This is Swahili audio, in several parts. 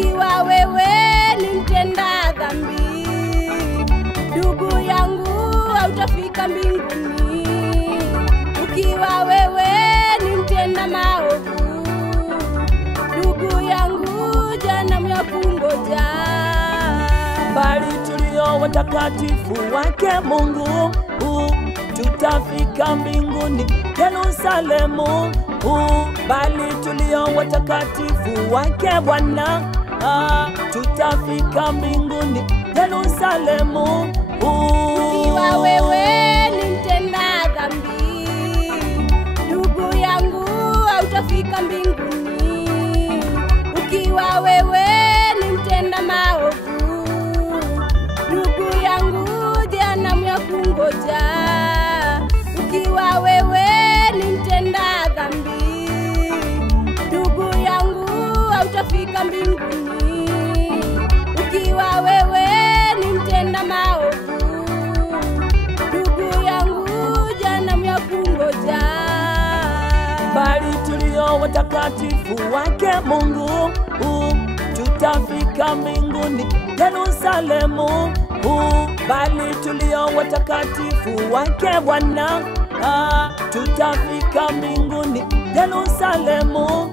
Ukiwa wewe ni mtenda dhambi, ndugu yangu hautafika mbinguni. Ukiwa wewe ni mtenda maovu, ndugu yangu jehanamu yakungoja. Bali tulio watakatifu wake Mungu, tutafika mbinguni Yerusalemu. Bali tulio watakatifu wake Bwana, tutafika mbinguni Yerusalemu. Ukiwa wewe ni mtenda dhambi, ndugu yangu hautafika mbinguni. Ukiwa wewe ni mtenda maovu, ndugu yangu jehanamu yakungoja. Ukiwa wewe ni mtenda dhambi, ndugu yangu hautafika mbinguni. Ukiwa wewe ni mtenda maovu, ndugu yangu jehanamu yakungoja. Bali tulio watakatifu wake Mungu, tutafika mbinguni Yerusalemu. Bali tulio watakatifu wake Bwana, tutafika mbinguni Yerusalemu.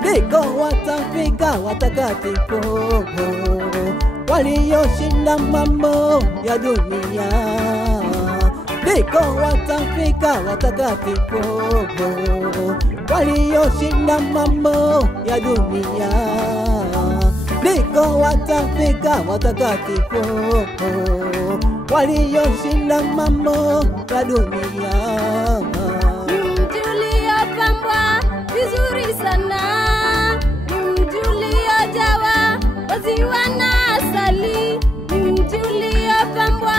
Ndiko watafika watakatifu walioshinda mambo ya dunia. Ndiko watafika watakatifu walioshinda mambo ya dunia. Ndiko watafika watakatifu walioshinda mambo ya dunia. Mji uliopambwa vizuri sana, mji uliojawa maziwa na asali. Mji uliopambwa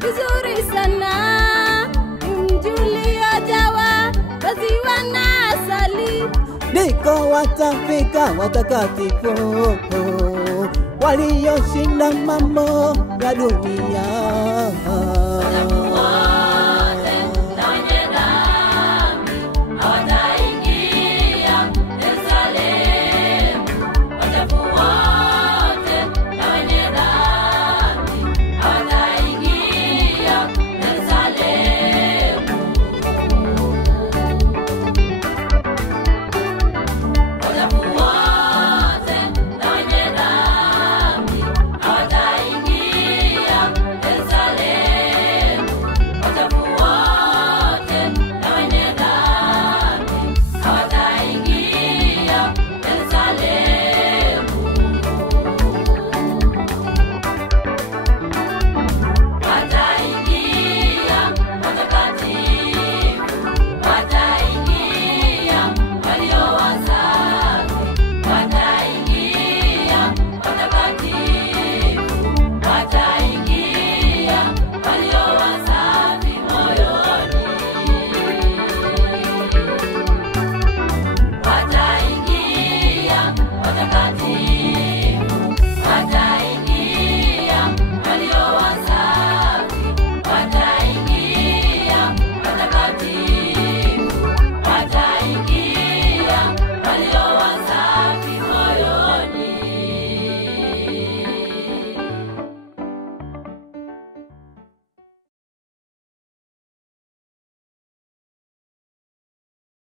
vizuri sana, mji uliojawa maziwa na asali. Ndiko watafika watakatifu walioshinda mambo ya dunia.